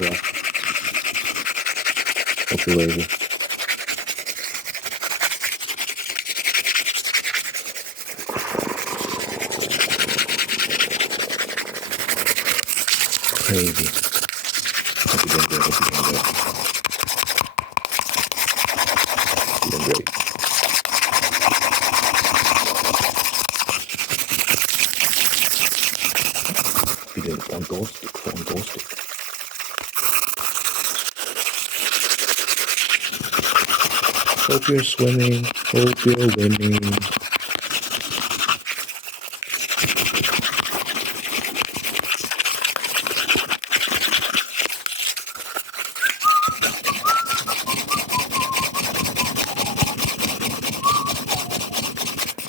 extra. Don't be lazy. Crazy. Hope you're doing good. Hope you're doing good. You're doing great. You're doing fantastic. Fantastic. Hope you're swimming. Hope you're winning.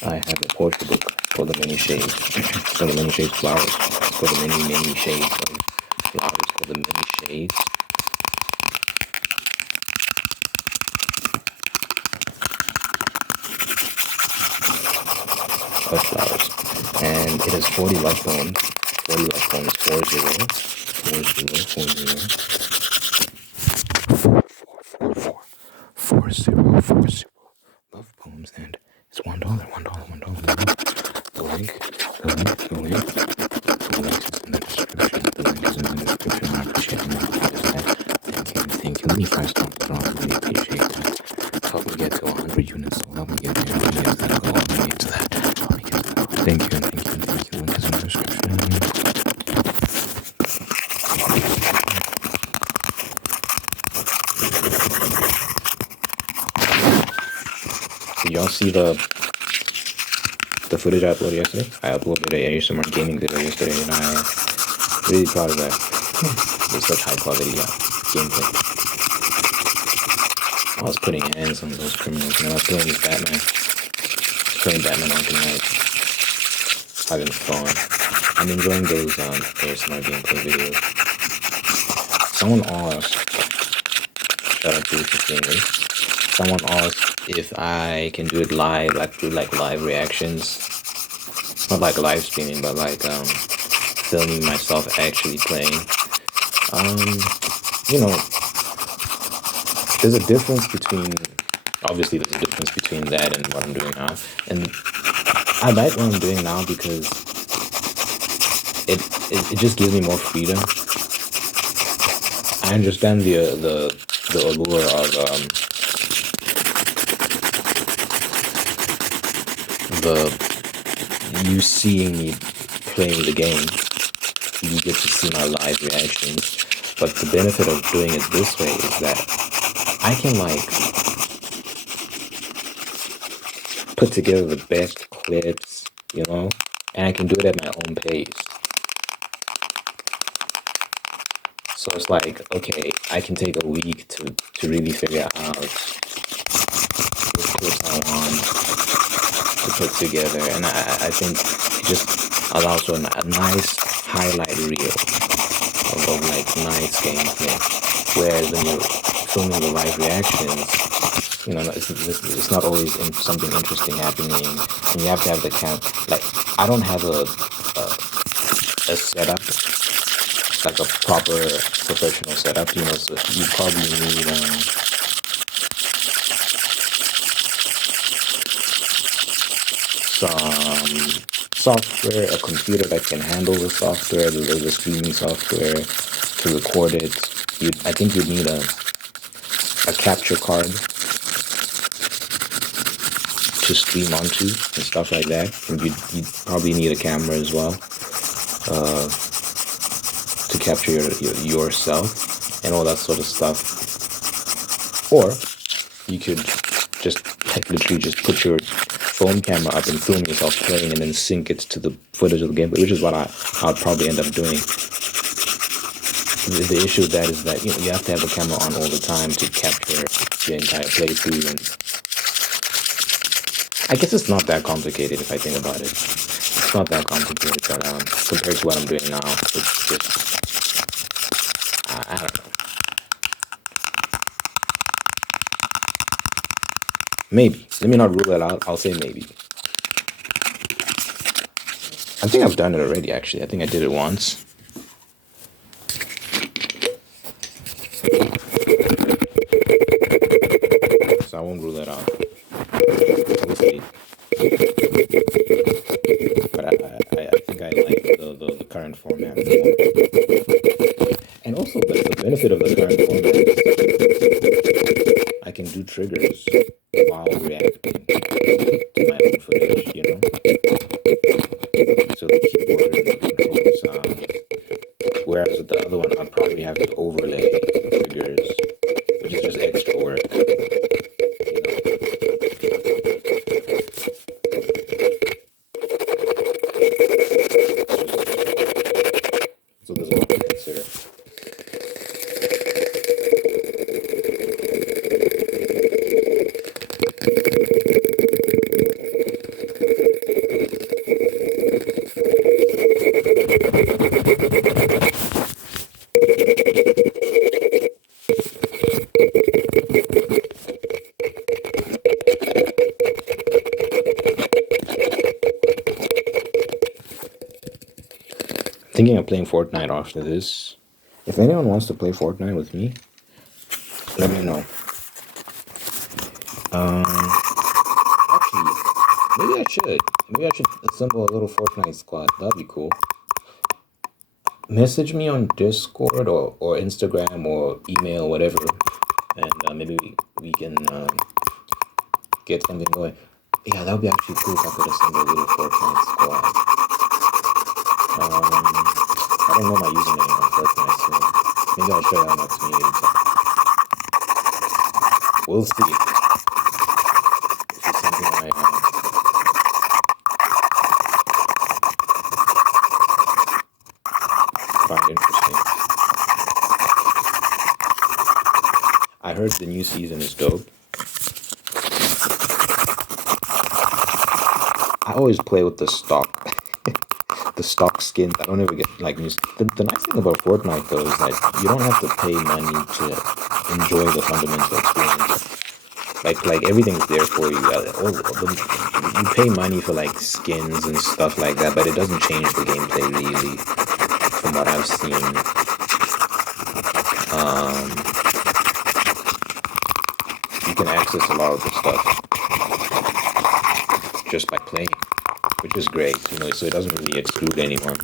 I have a poetry book for the many shades, for the many shades flowers, for the many shades of flowers, for the many shades of flowers. And it has 40 love poems, 40 love poems, 40, 40 love poems, and it's $1. The link is in the description. The link is in the description. I appreciate it. Thank you. Many 5-star, I really appreciate that. Help me get to 100 units. So help me get there. Help me get to that goal. Help me get to that. Help me get to that. Thank you. Link is in the description. Did y'all see the footage I uploaded yesterday? I uploaded a ASMR gaming video yesterday, and I'm really proud of that. It's such high quality gameplay. I was putting hands on those criminals, and I was playing as Batman. Playing Batman Arkham Knight. Having fun. I'm enjoying those ASMR gameplay videos. Someone asked, shout out to Tingles. Someone asked if I can do it live, like do like live reactions. Not like live streaming, but like filming myself actually playing. You know, there's a difference between, obviously there's a difference between that and what I'm doing now. And I like what I'm doing now because it just gives me more freedom. I understand the allure of you seeing me playing the game. You get to see my live reactions. But the benefit of doing it this way is that I can like put together the best clips, you know, and I can do it at my own pace. So it's like, okay, I can take a week to really figure out which clips I want to put together, and I think it just allows for a nice highlight reel of like nice gameplay. Whereas when you're filming the live reactions, you know, it's not always something interesting happening, and you have to have the like, I don't have a setup, like a proper professional setup, you know, so you probably need some software, a computer that can handle the software, the streaming software to record it. I think you'd need a capture card to stream onto and stuff like that. And you'd probably need a camera as well to capture yourself and all that sort of stuff. Or you could just like literally just put your phone camera up and film yourself playing and then sync it to the footage of the gameplay, which is what I'll probably end up doing. The issue with that is that, you know, you have to have a camera on all the time to capture the entire playthrough, and I guess it's not that complicated if I think about it. It's not that complicated, but compared to what I'm doing now, it's just, I don't know. Maybe. Let me not rule it out. I'll say maybe. I think I've done it already, actually. I think I did it once. won't rule it out. We'll see. But I think I like the current format more. And also, the benefit of the current format is I can do triggers while reacting to my own footage, you know? So the keyboard and the control sound. Whereas with the other one, I'd probably have to overlay triggers, which is just extra work. So there's a lot to consider. Thinking of playing Fortnite after this. If anyone wants to play Fortnite with me, let me know. Actually, maybe I should. Maybe I should assemble a little Fortnite squad. That'd be cool. Message me on Discord or Instagram or email, whatever, and maybe we can get something going. Yeah, that would be actually cool if I could assemble a little Fortnite squad. I don't know my username on Fortnite, so maybe I'll show you on my community tab. We'll see. This is something I find interesting. I heard the new season is dope. I always play with the stock, the stock skins. I don't ever get like new. The nice thing about Fortnite though is that you don't have to pay money to enjoy the fundamental experience. Like everything's there for you. You pay money for like skins and stuff like that, but it doesn't change the gameplay really, from what I've seen. You can access a lot of the stuff just by playing, which is great, you know, so it doesn't really exclude anyone.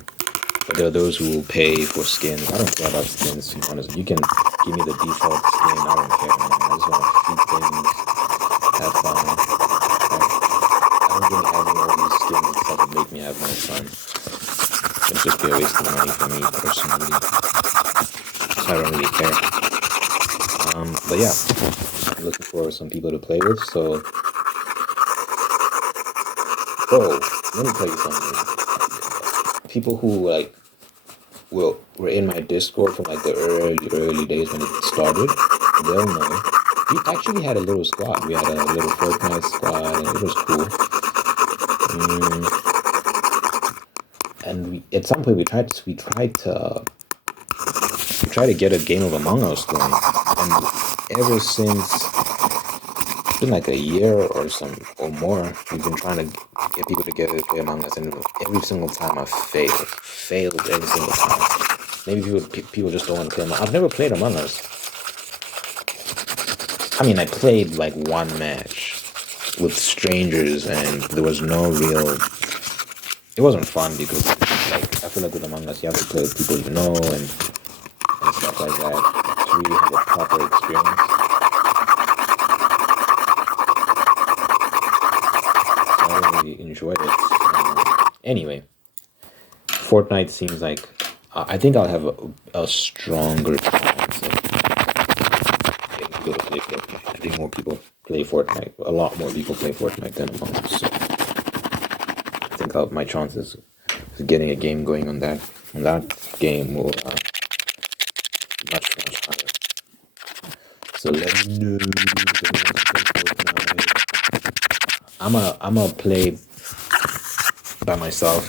But there are those who will pay for skins. I don't care about skins, to be honest. You can give me the default skin, I don't care, man. I just want to feed things, have fun. I don't think having all these skins that would make me have more fun. It'd just be a waste of money for me, personally. So I don't really care. But yeah, I'm looking for some people to play with, so... Oh, let me tell you something. People who like were in my Discord from like the early days when it started, they'll know. We actually had a little squad. We had a little Fortnite squad, and it was cool. And at some point we tried to get a game of Among Us going, and ever since. It's been like a year or more. We've been trying to get people together to play Among Us, and every single time I failed every single time. Maybe people just don't want to play Among Us. I've never played Among Us. I mean, I played like one match with strangers, and there was no real. It wasn't fun because, like, I feel like with Among Us, you have to play with people you know and stuff like that to really have a proper experience. Enjoyed it. Anyway, Fortnite seems like I think I'll have a stronger chance of getting people to play Fortnite. I think more people play Fortnite. A lot more people play Fortnite than Among Us. So I think my chances of getting a game going on that game will be much higher. So let me know. I'm a play by myself.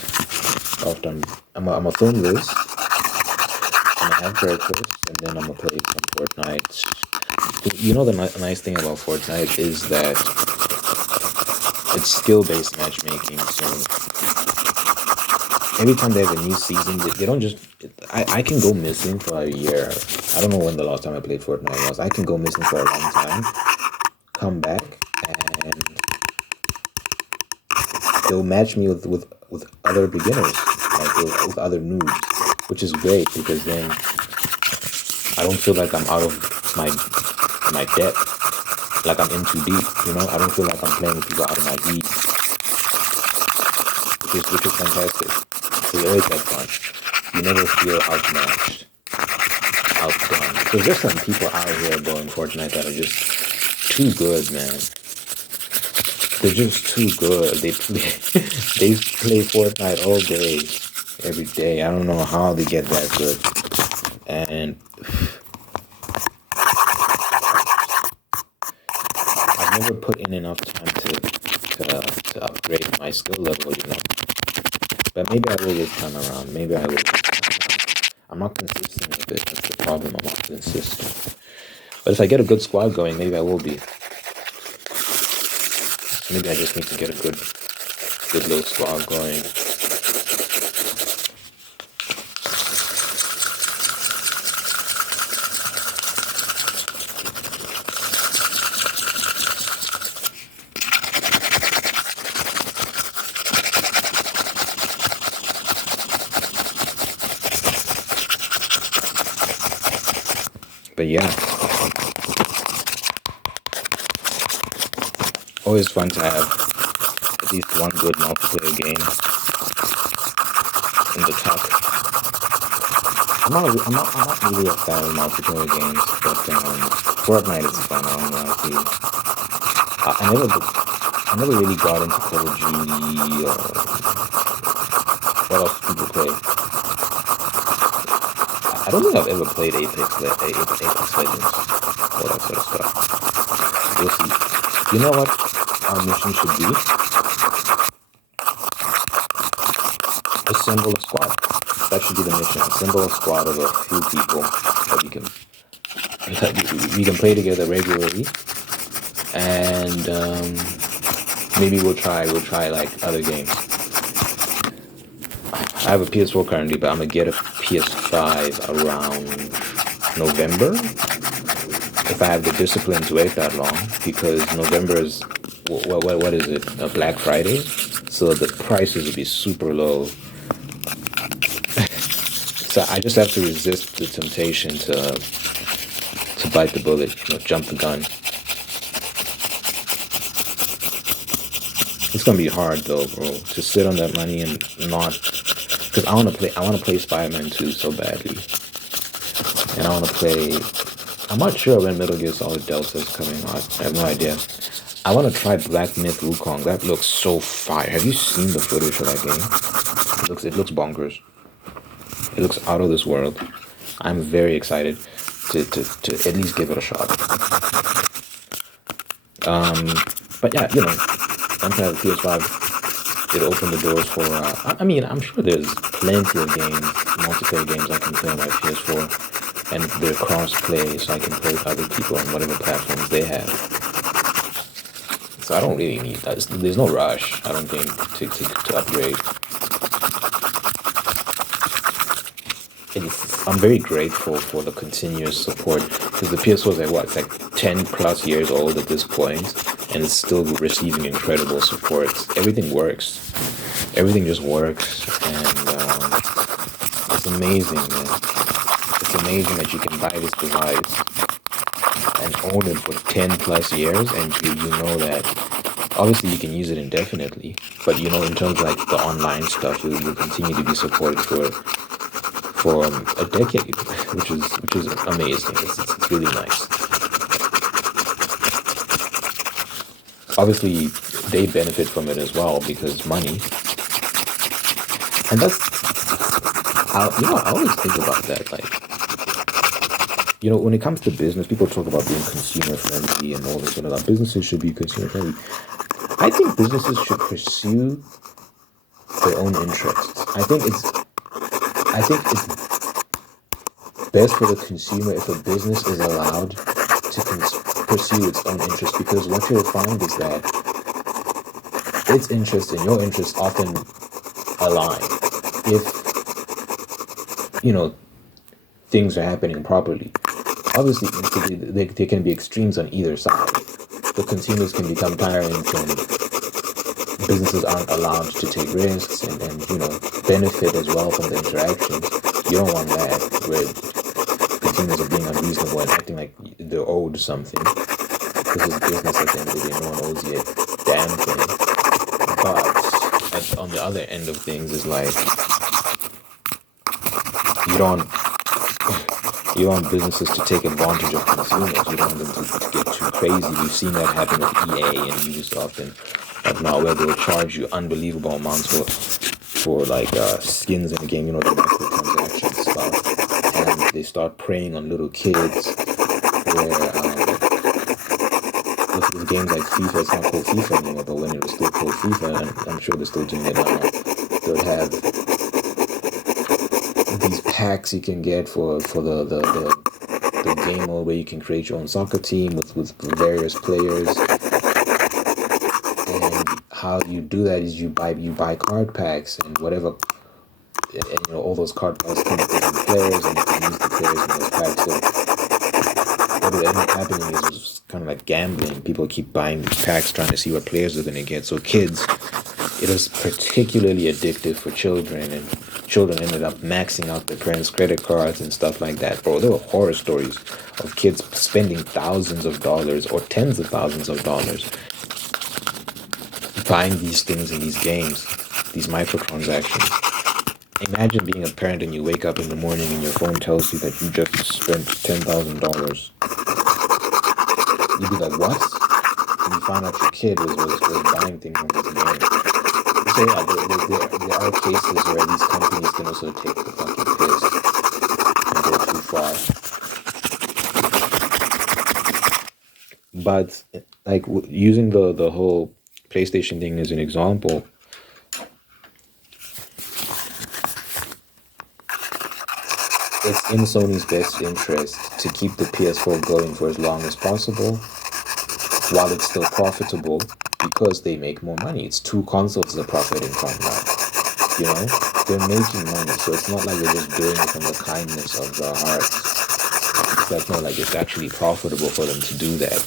Often I'm a film this. I'm gonna have breakfast and then I'm gonna play some Fortnite. You know the nice thing about Fortnite is that it's skill-based matchmaking. So every time they have a new season, they don't just. I can go missing for a year. I don't know when the last time I played Fortnite was. I can go missing for a long time. come back and they'll match me with other beginners, like with other noobs, which is great because then I don't feel like I'm out of my depth, like I'm in too deep. I don't feel like I'm playing with people out of my league, which is fantastic. So you always have fun. You never feel outmatched, outdone. Because there's some people out here going Fortnite that are just too good, man. They're just too good. They play they play Fortnite all day, every day. I don't know how they get that good. And I've never put in enough time to upgrade my skill level. But maybe I will this time around. Maybe I will. I'm not consistent with it. That's the problem. I'm not consistent. But if I get a good squad going, maybe I will be. Maybe I just need to get a good little squad going. But yeah, always fun to have at least one good multiplayer game in the top. I'm not really a fan of multiplayer games, but Fortnite is fun. I don't know if you. I never really got into Call of Duty or what else do people play. I don't think I've ever played Apex Legends, all that sort of stuff. We'll see. You know what our mission should be? Assemble a squad. That should be the mission. Assemble a squad of a few people that we can play together regularly, and maybe we'll try like other games. I have a PS4 currently, but I'm gonna get a PS5 around November if I have the discipline to wait that long, because November is what is it? A Black Friday, so the prices will be super low. So I just have to resist the temptation to bite the bullet, jump the gun. It's gonna be hard though, bro, to sit on that money and not, because I want to play Spider-Man 2 so badly, and I want to play. I'm not sure when Metal Gear Solid Delta is coming out. I have no idea. I want to try Black Myth Wukong. That looks so fire. Have you seen the footage for that game? It looks bonkers. It looks out of this world. I'm very excited to at least give it a shot. But yeah, once I have a PS5, it opened the doors for. I'm sure there's plenty of games, multiplayer games I can play on my PS4, and they're cross-play, so I can play with other people on whatever platforms they have. So I don't really need that. There's no rush, I don't think, to upgrade. I'm very grateful for the continuous support, because the PS4 is it's like 10 plus years old at this point, and it's still receiving incredible support. Everything works. Everything just works, and it's amazing, man. It's amazing that you can buy this device and own it for 10 plus years, and you know that obviously you can use it indefinitely, but in terms of like the online stuff, you'll continue to be supported for a decade, which is amazing. It's really nice. Obviously, they benefit from it as well because it's money, and that's I always think about that. Like, when it comes to business, people talk about being consumer friendly and all this sort of stuff. Businesses should be consumer friendly. I think businesses should pursue their own interests. I think it's best for the consumer if a business is allowed to pursue its own interests, because what you'll find is that its interests and your interests often align if things are happening properly. Obviously, there can be extremes on either side, the consumers can become parents and businesses aren't allowed to take risks and benefit as well from the interactions. You don't want that where consumers are being unreasonable and acting like they're owed something. This is business at the end of the day. No one owes you a damn thing. But on the other end of things is like you don't you want businesses to take advantage of consumers. You don't want them to get too crazy. We've seen that happen with EA and Ubisoft and whatnot, where they'll charge you unbelievable amounts for like skins in the game, the microtransaction stuff, and they start preying on little kids. Where with games like FIFA, it's not called FIFA anymore, but when it was still called FIFA, and I'm sure they're still doing it now, they would have these packs you can get for the game mode where you can create your own soccer team with various players. And how you do that is you buy card packs and whatever, and all those card packs come with different players, and you can use the players in those packs. So what will end up happening is it's kind of like gambling. People keep buying these packs trying to see what players they're going to get. So kids, it was particularly addictive for children, and children ended up maxing out their parents' credit cards and stuff like that. Bro, there were horror stories of kids spending thousands of dollars or tens of thousands of dollars buying these things in these games, these microtransactions. Imagine being a parent and you wake up in the morning and your phone tells you that you just spent $10,000. You'd be like, what? And you find out your kid was buying things on this game. So yeah, there are cases where these companies can also take the fucking piss and go too far. But like using the whole PlayStation thing as an example, it's in Sony's best interest to keep the PS4 going for as long as possible while it's still profitable, because they make more money. It's two consoles they're profiting from now. They're making money, so it's not like they're just doing it from the kindness of their hearts. It's like, no, like it's actually profitable for them to do that.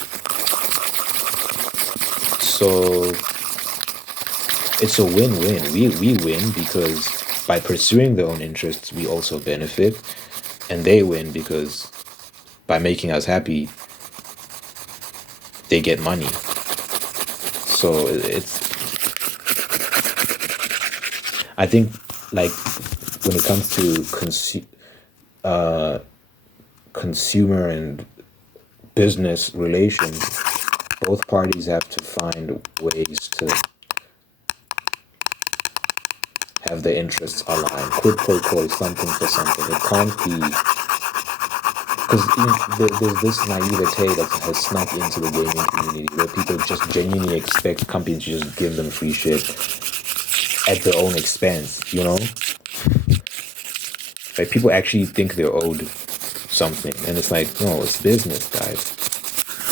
So it's a win-win. We win because by pursuing their own interests, we also benefit, and they win because by making us happy, they get money. So I think, like, when it comes to consumer and business relations, both parties have to find ways to have their interests aligned. Quid pro quo, something for something. It can't be, because there's this naivete that has snuck into the gaming community where people just genuinely expect companies to just give them free shit at their own expense, Like, people actually think they're owed something, and it's like, no, it's business, guys.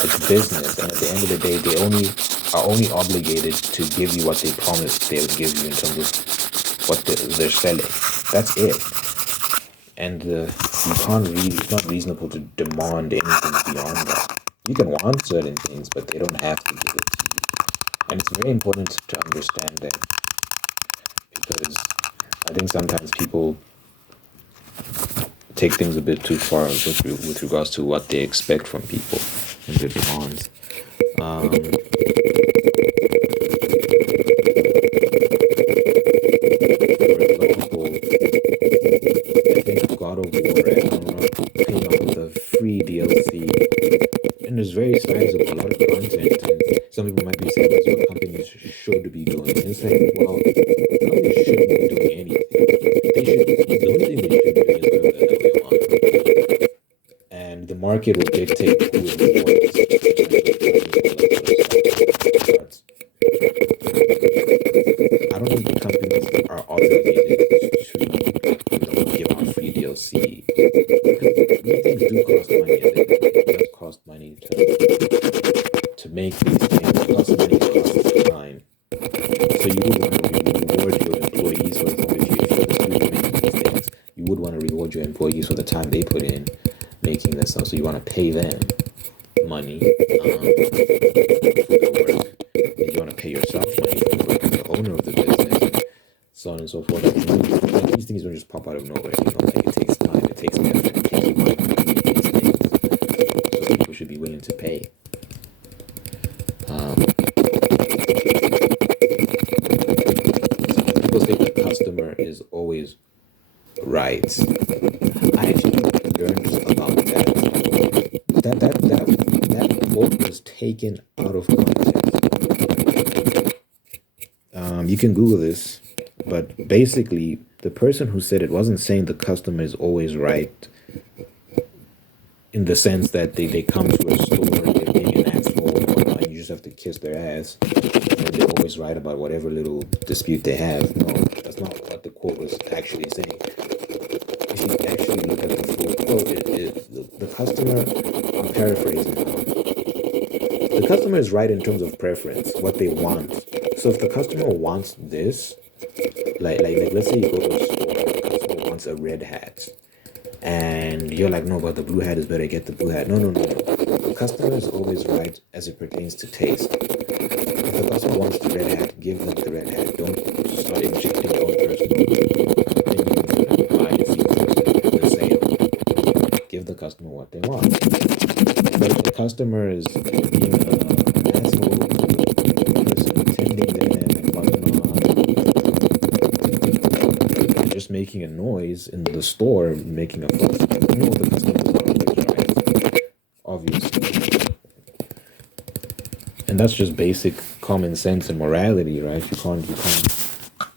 It's business, and at the end of the day, they are only obligated to give you what they promised they would give you in terms of what they're selling. That's it. And you can't really, it's not reasonable to demand anything beyond that. You can want certain things, but they don't have to give it to you. And it's very important to understand that, because I think sometimes people take things a bit too far with regards to what they expect from people and their demands. I think God of War came out with a free DLC, and it's very sizable, a lot of content, and some people might be saying that's what companies should be doing. And it's like, well, companies shouldn't be doing anything. The only thing they should be doing is whatever the hell they want. And the market will dictate who is I don't think companies are obligated to give out free DLC. These things do cost money. It does cost money to make these things. It costs money, it costs time. So you would want to reward your employees, for example, if you're the studio making these things, you would want to reward your employees for the time they put in making this stuff. So you want to pay them money. work, and you want to pay yourself money for work as the owner of the business, and so on and so forth. Like these things don't just pop out of nowhere. Like it takes time, it takes effort, it takes money to do these things. So people should be willing to pay. Um, People say the customer is always right. I actually learned about that. That quote was taken out of context. You can Google this, but basically, the person who said it wasn't saying the customer is always right in the sense that they come to a store, they're being an asshole, and you just have to kiss their ass, and they're always right about whatever little dispute they have. No, that's not what the quote was actually saying. If you actually look at the full quote, the customer, I'm paraphrasing now, the customer is right in terms of preference, what they want. So if the customer wants this, like let's say you go to a store, the customer wants a red hat, and you're like, no, but the blue hat is better, get the blue hat. No. The customer is always right as it pertains to taste. If the customer wants the red hat, give them the red hat. Don't start injecting your own personal opinions and bias into the sale. Give the customer what they want. But if the customer is being an asshole, person attending them and whatnot, just making a noise in the store, making a fuss, the customer is not always right, obviously. And that's just basic common sense and morality, right?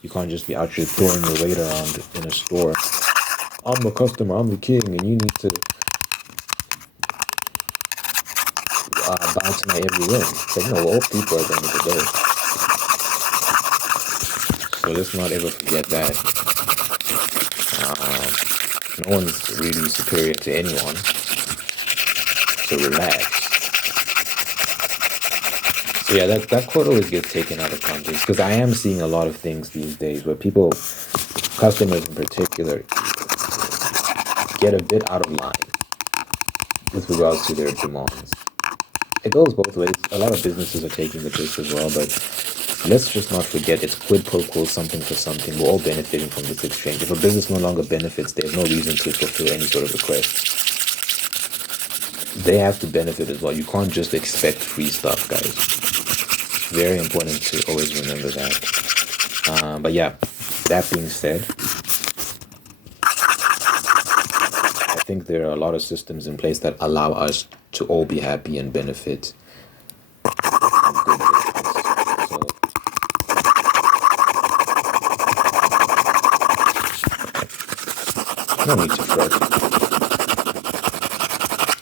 You can't just be out here throwing your weight around in a store. I'm the customer, I'm the king, and you need to bow to my every whim. So we're all people at the end of the day. So let's not ever forget that. No one's really superior to anyone. So relax. So yeah, that quote always gets taken out of context because I am seeing a lot of things these days where people, customers in particular, get a bit out of line with regards to their demands. It goes both ways. A lot of businesses are taking the piss as well, but let's just not forget it's quid pro quo, something for something. We're all benefiting from this exchange. If a business no longer benefits, there's no reason to fulfill any sort of request. They have to benefit as well. You can't just expect free stuff, guys. Very important to always remember that. But yeah, that being said, I think there are a lot of systems in place that allow us to all be happy and benefit from good business. So no need to fret.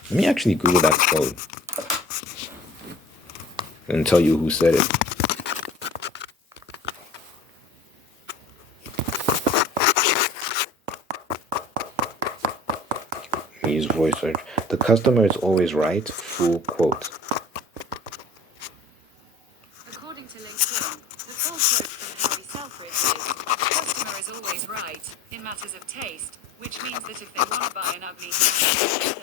Let me actually Google that quote and tell you who said it. Use voice search. The customer is always right. Full quote. According to LinkedIn, the full quote from Harry Selfridge is, "Customer is always right in matters of taste," which means that if they want to buy an ugly hat,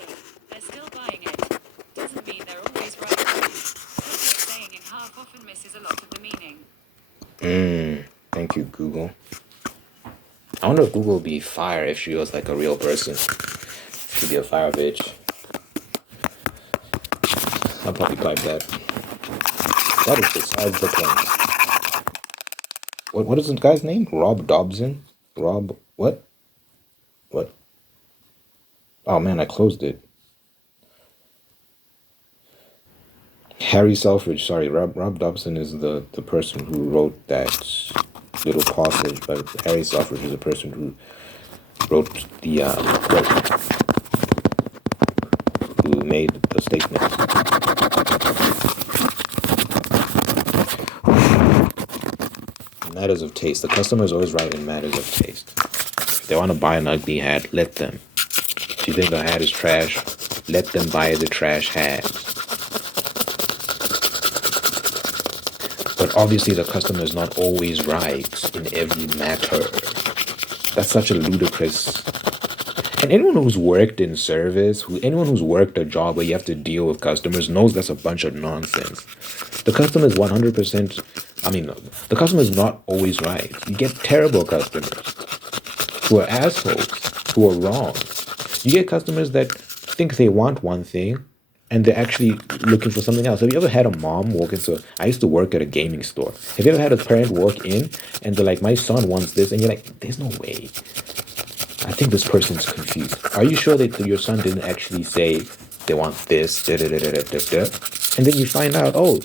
they're still buying it. Doesn't mean they're always right. Simply saying in half often misses a lot of the meaning. Thank you, Google. I wonder if Google would be fire if she was like a real person. She'd be a fire bitch. I'll probably pipe that. That is besides the point. What is this guy's name? Rob Dobson? Rob what? What? Oh man, I closed it. Harry Selfridge, sorry, Rob Dobson is the person who wrote that little passage, but Harry Selfridge is the person who wrote the quote, who made the statement. Matters of taste. The customer is always right in matters of taste. If they want to buy an ugly hat, let them. If you think the hat is trash, let them buy the trash hat. But obviously the customer is not always right in every matter. That's such a ludicrous... And anyone who's worked in service, anyone who's worked a job where you have to deal with customers knows that's a bunch of nonsense. The customer is 100%, I mean, the customer is not always right. You get terrible customers who are assholes, who are wrong. You get customers that think they want one thing and they're actually looking for something else. Have you ever had a mom walk into I used to work at a gaming store. Have you ever had a parent walk in and they're like, my son wants this, and you're like, there's no way. I think this person's confused. Are you sure that your son didn't actually say they want this, da, da, da, da, da, da, da? And then you find out, oh,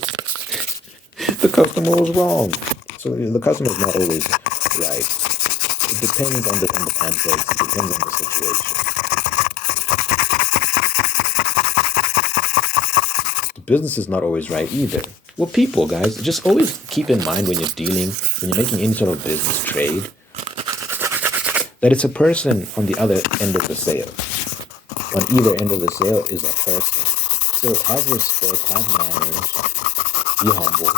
the customer was wrong. So the customer is not always right. It depends on the context. It depends on the situation. The business is not always right either. We're people, guys. Just always keep in mind when you're making any sort of business trade, that it's a person on the other end of the sale. On either end of the sale is a person. So have respect, have manners, be humble.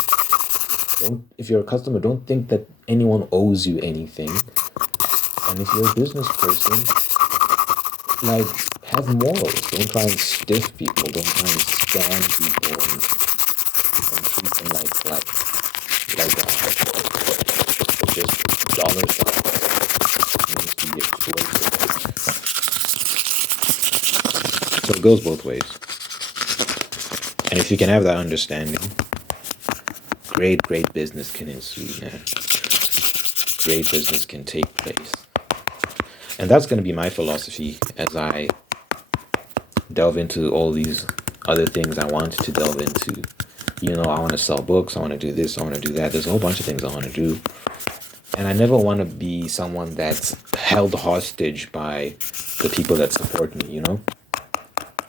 If you're a customer, don't think that anyone owes you anything. And if you're a business person, like, have morals. Don't try and stiff people. Don't try and scam people and treat them like just dollar signs. It needs to be exploited. So it goes both ways. And if you can have that understanding, great business can ensue, man. Great business can take place. And that's going to be my philosophy as I delve into all these other things I want to delve into. You know, I want to sell books, I want to do this, I want to do that. There's a whole bunch of things I want to do. And I never want to be someone that's held hostage by the people that support me, you know?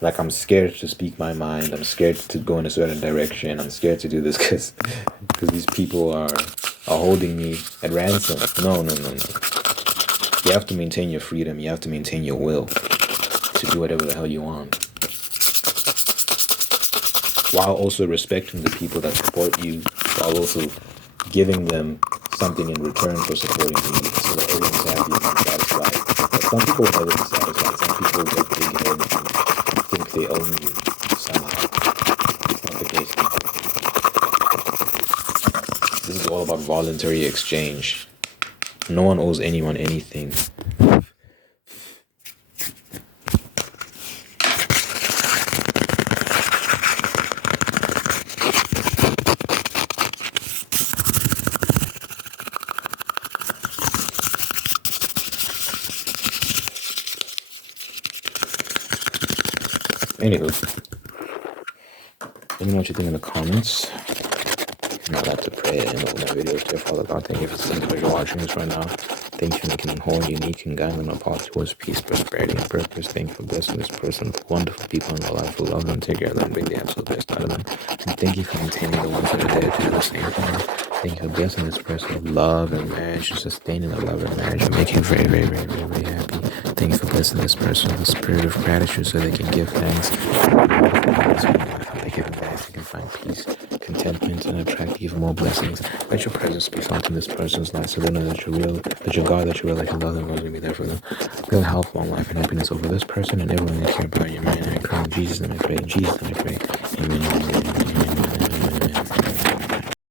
Like, I'm scared to speak my mind. I'm scared to go in a certain direction. I'm scared to do this because these people are holding me at ransom. No. You have to maintain your freedom. You have to maintain your will to do whatever the hell you want, while also respecting the people that support you, while also giving them something in return for supporting you, so that everyone's happy and satisfied. But some people will never be satisfied. Some people get big-headed and think they own you somehow. It's not the case. This is all about voluntary exchange. No one owes anyone anything. Anywho, let me know what you think in the comments. I'm not allowed to pray and open my videos. Dear Father God, thank you for the things that you're watching this right now. Thank you for making me whole and unique and guiding my path towards peace, prosperity, and purpose. Thank you for blessing this person with wonderful people in my life who love them, take care of them, bring the absolute best out of them. And thank you for maintaining the ones that are there to do the same thing. Thank you for blessing this person with love and marriage, and sustaining the love and marriage, and making you very, very, very, very, very happy. Thank you for blessing this person with a spirit of gratitude so they can give thanks. They give thanks, they can find peace, contentment, and attract even more blessings. Let your presence be felt in this person's life so they know that you're real, that you're God, that you're real, that you love them, going to be there for them. Real health, long life, and happiness over this person and everyone they care about. Your man, I pray in Jesus' name I pray. In Jesus' name I pray. Amen.